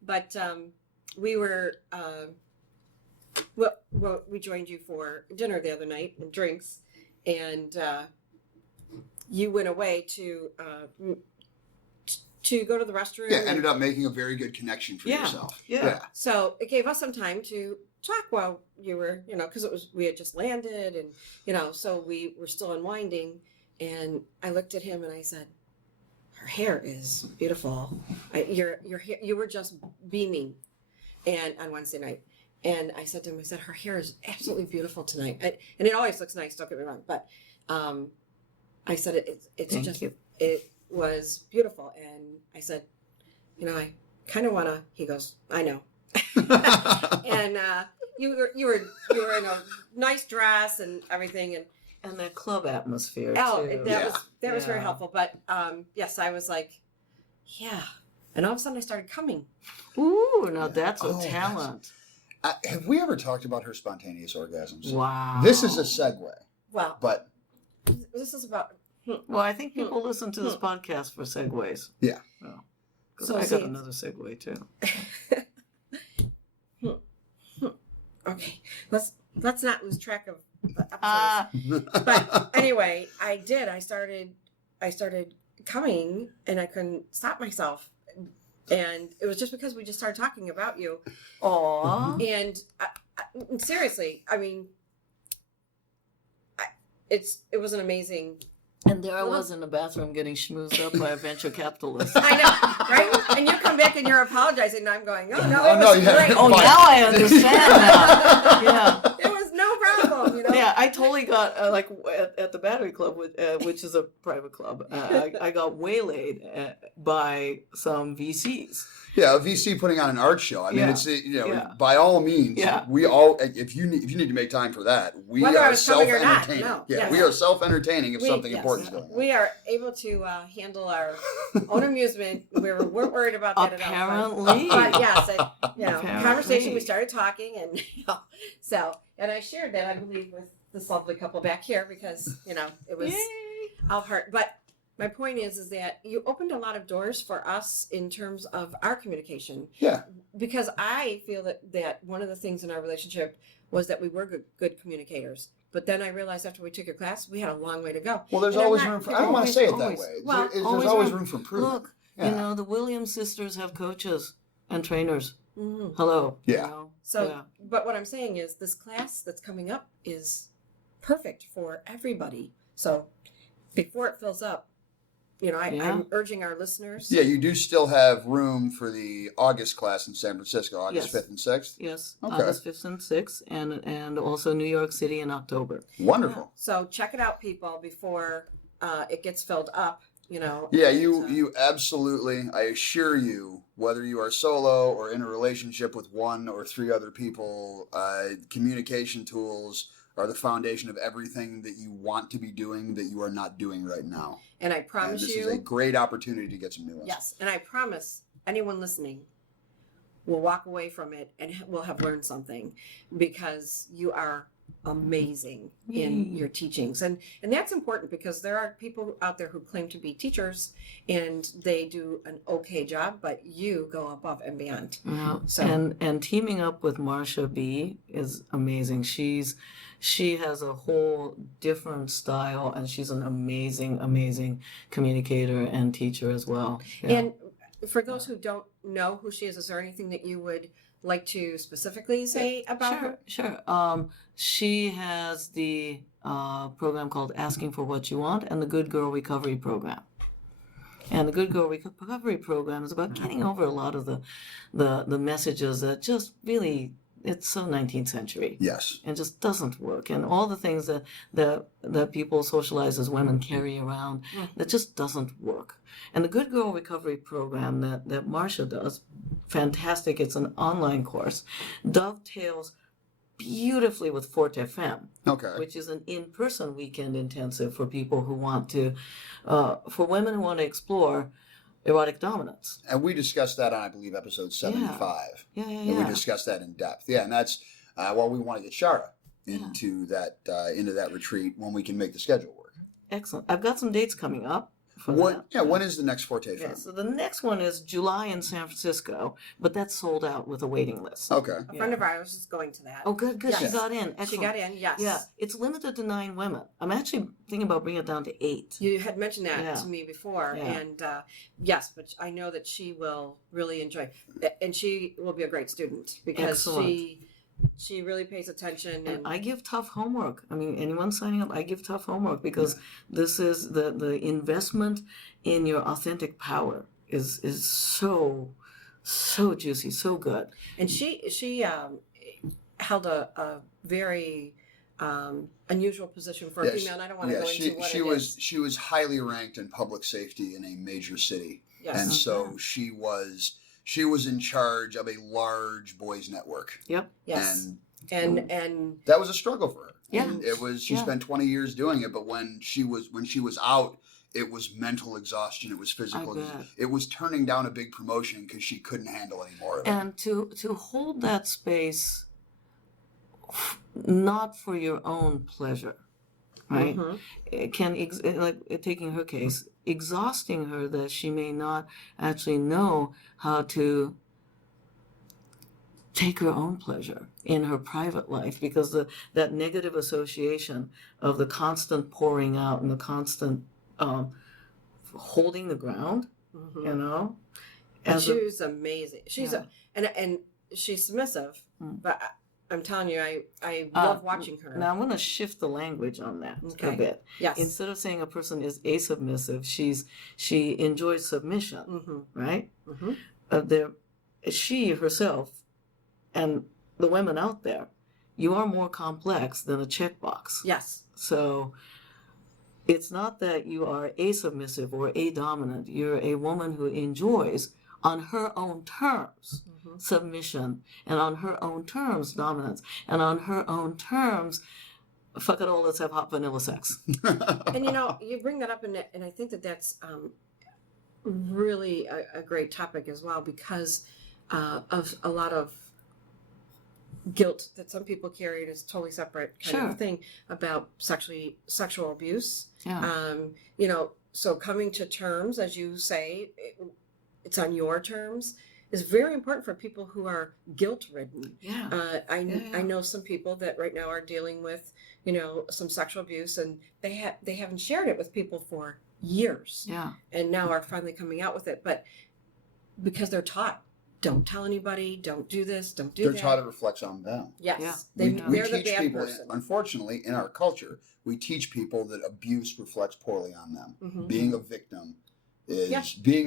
But we were, we joined you for dinner the other night and drinks, and you went away to to go to the restroom. Yeah, ended up making a very good connection for yourself. Yeah. So it gave us some time to talk while you were, because we had just landed, and so we were still unwinding. And I looked at him and I said, "Her hair is beautiful. Your hair, you were just beaming," and on Wednesday night. And I said to him, "Her hair is absolutely beautiful tonight, and it always looks nice. Don't get me wrong, but I said it's Thank just you. it was beautiful." And I said, "I kind of want to." He goes, "I know." And you were in a nice dress and everything, And that club atmosphere that too. was very helpful. But yes, I was like, yeah. And all of a sudden I started coming. Ooh, now that's a Oh, talent. Have we ever talked about her spontaneous orgasms? Wow. This is a segue, Well, but this is about Well, I think people listen to this podcast for segues. yeah. Well, So I see- got another segue too. okay. Let's not lose track of the episodes. But anyway, I did. I started coming, and I couldn't stop myself. And it was just because we just started talking about you. Aw. And seriously, I mean, it was an amazing. And there I was in the bathroom getting schmoozed up by a venture capitalist. I know, right? And you come back and you're apologizing, and I'm going, "Oh no, Oh, it no, was yeah. great. Oh, now I understand now. Yeah. It was no problem, Yeah, I totally got at the Battery Club, which is a private club. I got waylaid by some VCs. Yeah, a VC putting on an art show. I mean, Yeah. it's Yeah. by all means. Yeah. We all, if you need to make time for that, we Whether I are was coming or not, self-entertaining. no. Yeah, Yes. we are self-entertaining if something yes. important is going on. We are able to handle our own amusement. We weren't worried about that at all. Apparently. But yes, Apparently. conversation, we started talking, and and I shared that, I believe, with this lovely couple back here because it was Yay. all heart. But my point is that you opened a lot of doors for us in terms of our communication. Yeah. Because I feel that one of the things in our relationship was that we were good communicators. But then I realized after we took your class, we had a long way to go. Well, there's And I'm always not- room for. I don't want to say it that always. way. Well, There's always always room. room for improvement. Look, Yeah. the Williams sisters have coaches and trainers. Mhm. Hello. Yeah. So, Yeah. but what I'm saying is this class that's coming up is perfect for everybody. So before it fills up, Yeah. I'm urging our listeners. Yeah, you do still have room for the August class in San Francisco, August Yes. 5th and 6th. Yes. Okay. August 5th and 6th, and also New York City in October. Wonderful. So check it out, people, before it gets filled up. Yeah, and, you absolutely, I assure you, whether you are solo or in a relationship with one or three other people, communication tools are the foundation of everything that you want to be doing that you are not doing right now. And I And promise this you, is a great opportunity to get some new ones. yes, and I promise anyone listening will walk away from it and will have learned something because you are amazing in Yay. your teachings. And that's important because there are people out there who claim to be teachers and they do an okay job, but you go above and beyond. Yeah. So- And teaming up with Marsha B is amazing. She has a whole different style, and she's an amazing communicator and teacher as well. Yeah. And for those who don't know who she is there anything that you would like to specifically say about her? Sure. She has the program called Asking for What You Want and the Good Girl Recovery Program. And the Good Girl Recovery Program is about getting over a lot of the messages that just really, it's so 19th century. Yes. And just doesn't work. And all the things that people socialize as women carry around, that just doesn't work. And the Good Girl Recovery Program that Marsha does, fantastic. It's an online course, dovetails beautifully with Forte Femme, Okay. which is an in-person weekend intensive for people who want to, for women who want to explore erotic dominance. And we discussed that on, I believe, episode 75. Yeah. And we discussed that in depth. Yeah, and that's we want to get Shara into that retreat when we can make the schedule work. Excellent. I've got some dates coming up. What? that. When is the next Forte Yeah, Femme? so the next one is July in San Francisco, but that's sold out with a waiting list. Okay. A friend of ours is going to that. Oh, good, good. She Yes. got in. She Excellent. got in, yes. Yeah, it's limited to 9 women. I'm actually thinking about bringing it down to 8. You had mentioned that Yeah. to me before, Yeah. and yes, but I know that she will really enjoy, and she will be a great student because Excellent. she really pays attention. And I give tough homework. I mean, anyone signing up, I give tough homework because this is the investment in your authentic power is so juicy, so good. And she held a very unusual position for a Yes. female. And I don't want to go she into what she it was is. she was highly ranked in public safety in a major city, Yes. and so she was in charge of a large boys network, Yep. Yes. and And that was a struggle for her. Yeah. And it was. She Yeah. spent 20 years doing it, but when she was out, it was mental exhaustion. It was physical. I bet. It was turning down a big promotion because she couldn't handle any more of it. And to hold that space, not for your own pleasure, right? Mhm. It can like taking her case, exhausting her that she may not actually know how to take her own pleasure in her private life because that negative association of the constant pouring out and the constant holding the ground, Mhm. you know. And As a- she's amazing. She's Yeah. and she's submissive, Mm. but I'm telling you, I love watching her. Now I'm going to shift the language on that a Okay. bit. Yes. Instead of saying a person is asubmissive, she enjoys submission, Mm-hmm. right? Mm-hmm. She herself and the women out there, you are more complex than a checkbox. Yes. So it's not that you are asubmissive or adominant. You're a woman who enjoys on her own terms submission, and on her own terms dominance, and on her own terms, fuck it all, let's have hot vanilla sex. And you bring that up, and I think that's really a great topic as well because of a lot of guilt that some people carry. It is totally separate kind Sure. of thing about sexual abuse. Yeah. So coming to terms, as you say, it's on your terms, is very important for people who are guilt-ridden. Yeah. I know some people that right now are dealing with, some sexual abuse, and they haven't shared it with people for years, Yeah. and now are finally coming out with it. But because they're taught, don't tell anybody, don't do this, don't do They're that. taught it reflects on them. Yes, Yeah. We they're the teach bad people, person. unfortunately, in our culture, we teach people that abuse reflects poorly on them. Mhm. Being a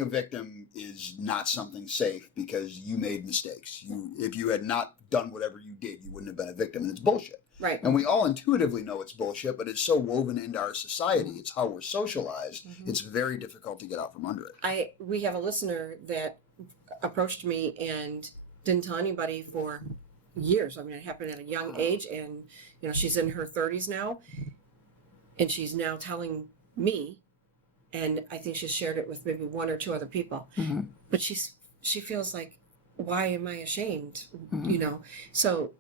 victim is not something safe because you made mistakes. If you had not done whatever you did, you wouldn't have been a victim, and it's bullshit. Right. And we all intuitively know it's bullshit, but it's so woven into our society. It's how we're socialized. Mhm. It's very difficult to get out from under it. We have a listener that approached me and didn't tell anybody for years. I mean, it happened at a young age, and she's in her 30s now, and she's now telling me, and I think she's shared it with maybe 1 or 2 other people. Mhm. But she feels like, why am I ashamed? Mhm. So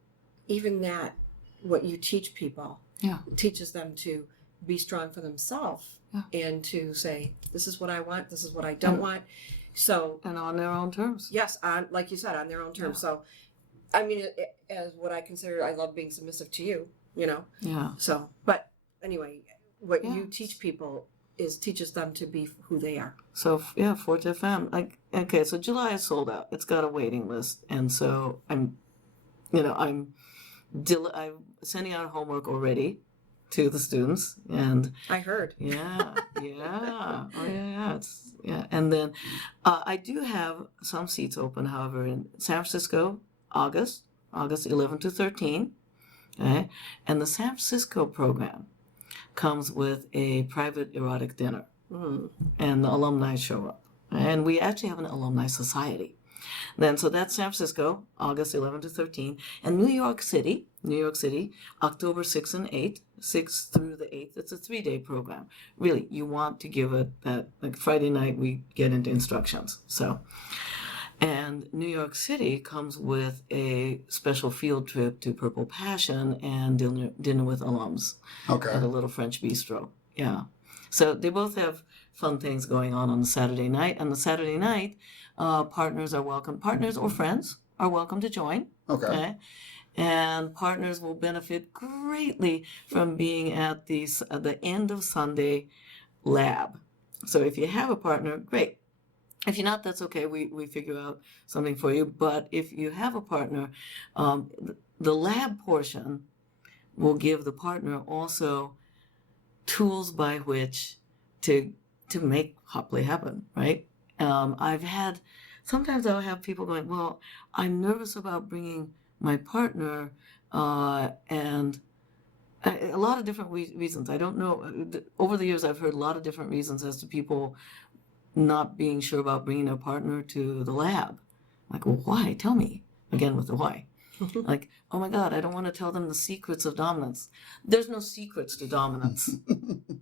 even that, what you teach people, Yeah. teaches them to be strong for themselves Yeah. and to say, this is what I want, this is what I don't want. So And on their own terms. yes, like you said, on their own terms. Yeah. So, I mean, as what I consider, I love being submissive to you, Yeah. So, but anyway, what Yeah. you teach people teaches them to be who they are. So yeah, Forte Femme. Okay, so July is sold out. It's got a waiting list, and so I'm sending out homework already to the students, and I heard. yeah, and then I do have some seats open, however, in San Francisco, August 11 to 13, okay? And the San Francisco program comes with a private erotic dinner, and the alumni show up, and we actually have an alumni society. So that's San Francisco, August 11 to 13, and New York City, October 6th and 8th, 6th through the 8th. It's a 3-day program. Really, you want to give it that, like Friday night, we get into instructions. So, and New York City comes with a special field trip to Purple Passion and dinner with alums Okay. at a little French bistro. Yeah. So they both have fun things going on the Saturday night. On the Saturday night, partners are welcome. Partners or friends are welcome to join. Okay. And partners will benefit greatly from being at the end of Sunday lab. So if you have a partner, great. If you're not, that's okay. We figure out something for you. But if you have a partner, the lab portion will give the partner also tools by which to make hot play happen, right? Sometimes I'll have people going, well, I'm nervous about bringing my partner, and a lot of different reasons. I don't know. Over the years, I've heard a lot of different reasons as to people not being sure about bringing their partner to the lab. Like, well, why? Tell me. Again, with the why. Like, oh my God, I don't want to tell them the secrets of dominance. There's no secrets to dominance.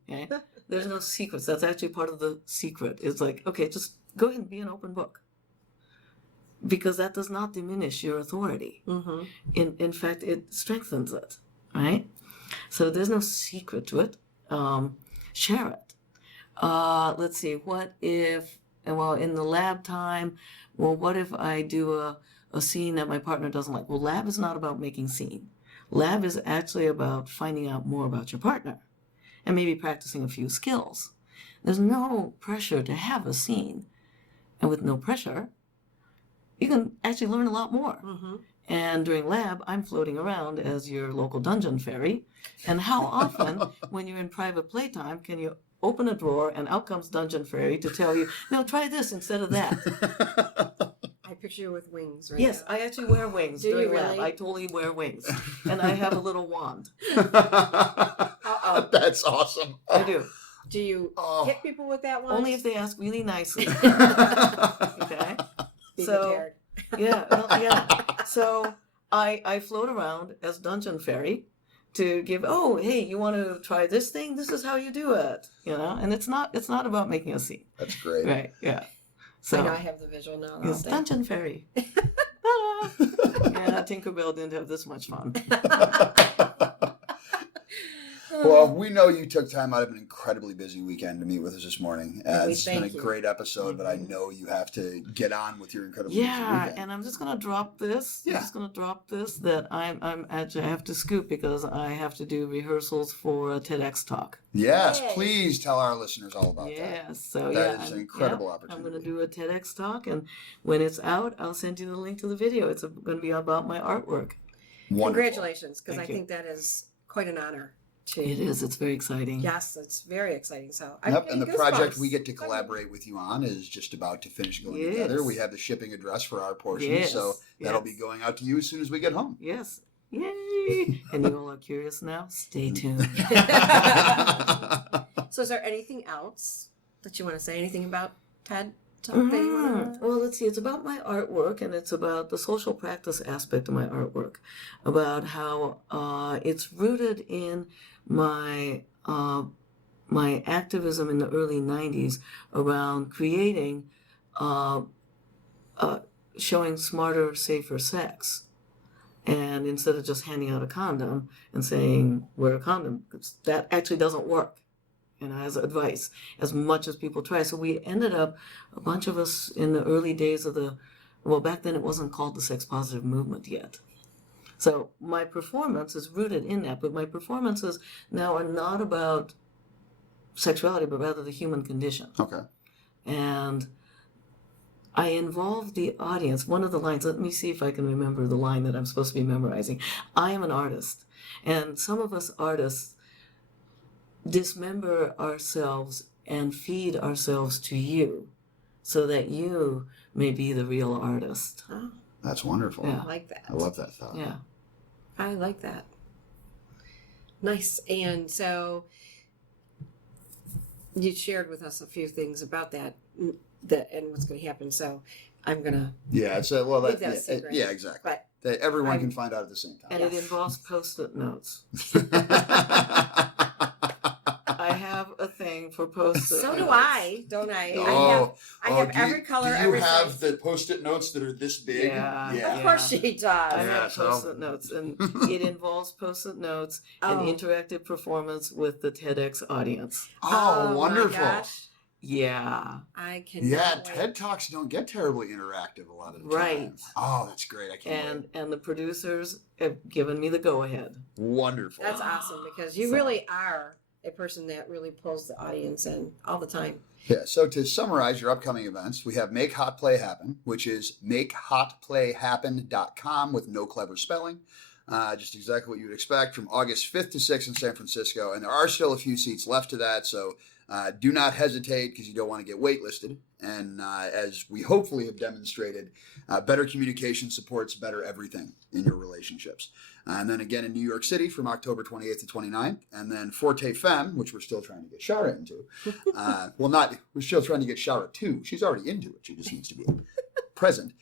Okay? There's no secrets. That's actually part of the secret. It's like, okay, just go ahead and be an open book. Because that does not diminish your authority. In fact, it strengthens it, right? So there's no secret to it. Share it. Let's see, what if, well, in the lab time, well, what if I do a scene that my partner doesn't like? Well, lab is not about making scene. Lab is actually about finding out more about your partner and maybe practicing a few skills. There's no pressure to have a scene. And with no pressure, you can actually learn a lot more. And during lab, I'm floating around as your local dungeon fairy. And how often, when you're in private playtime, can you open a drawer and out comes Dungeon Fairy to tell you, no, try this instead of that. I picture you with wings, right? Yes, I actually wear wings Do you during really? lab. I totally wear wings. And I have a little wand. That's awesome. I do. Do you hit people with that one? Only if they ask really nicely. Okay? So, yeah. So I float around as Dungeon Fairy to give, oh, hey, you want to try this thing? This is how you do it, And it's not about making a scene. That's great. Right, yeah. So I know I have the visual now. it's Dungeon Fairy. Yeah, Tinkerbell didn't have this much fun. Well, we know you took time out of an incredibly busy weekend to meet with us this morning. It's been a great episode, but I know you have to get on with your incredibly busy weekend. And I'm just gonna drop this. Yeah. I'm just gonna drop this that I'm actually I have to scoop because I have to do rehearsals for a TEDx talk. Yes, Yay. please tell our listeners all about that. Yes, so That is an incredible I'm opportunity. gonna do a TEDx talk, and when it's out, I'll send you the link to the video. It's gonna be about my artwork. Wonderful. Congratulations, because I Thank you. think that is quite an honor. It is. It's very exciting. Yes, it's very exciting. So Yep, and the project we get to collaborate with you on is just about to finish going Yes. together. We have the shipping address for our portion, Yes, so that'll yes. be going out to you as soon as we get home. Yes. Yay! And you all are curious now? Stay tuned. So is there anything else that you want to say? Anything about TED? Something that you wanna- Well, let's see. It's about my artwork, and it's about the social practice aspect of my artwork, about how it's rooted in my my activism in the early '90s around creating, showing smarter, safer sex, and instead of just handing out a condom and saying wear a condom, 'cause that actually doesn't work. As advice, as much as people try. So we ended up, a bunch of us in the early days of back then it wasn't called the sex positive movement yet. So my performance is rooted in that, but my performances now are not about sexuality, but rather the human condition. Okay. And I involve the audience. One of the lines, let me see if I can remember the line that I'm supposed to be memorizing. I am an artist. And some of us artists dismember ourselves and feed ourselves to you so that you may be the real artist. Oh, That's wonderful. Yeah. I like that. I love that thought. Yeah. I like that. Nice. And so you shared with us a few things about that and what's going to happen. So I'm going to, Yeah, it's leave that a secret. yeah, exactly. but That everyone I'm- can find out at the same And time. it involves Post-it notes. I have a thing for Post-it so notes. do I, don't I? Oh, I have every color, every size. the Post-it notes that are this big? Yeah. Of course she does. I Yeah, have so- Post-it notes, and it involves Post-it notes Oh. and interactive performance with the TEDx audience. Oh, my wonderful. gosh. I can. Yeah, TED Talks don't get terribly interactive a lot of the time. Right. Oh, that's great. I can't wait. And the producers have given me the go-ahead. Wonderful. That's awesome because you really are a person that really pulls the audience in all the time. Yeah, so to summarize your upcoming events, we have Make Hot Play Happen, which is makehotplayhappen.com with no clever spelling. Just exactly what you would expect, from August 5th to 6th in San Francisco. And there are still a few seats left to that, so do not hesitate because you don't want to get waitlisted. And as we hopefully have demonstrated, better communication supports better everything in your relationships. And then again in New York City from October 28th to 29th. And then Forte Femme, which we're still trying to get Shara into. We're still trying to get Shara to. She's already into it. She just needs to be present.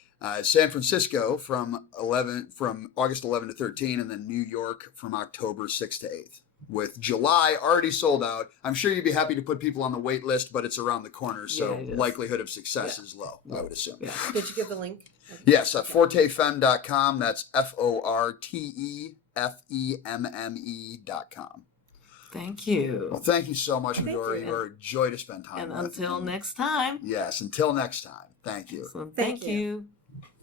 San Francisco from August 11 to 13, and then New York from October 6 to 8th. With July already sold out. I'm sure you'd be happy to put people on the wait list, but it's around the corner, so likelihood of success is low, I would assume. Yeah. Did you give the link? Yes, fortefemme.com. That's FORTEFEMME.com. Thank you. Well, thank you so much, Midori. You are a joy to spend time And with. until next time. Yes, until next time. Thank you. Thank you.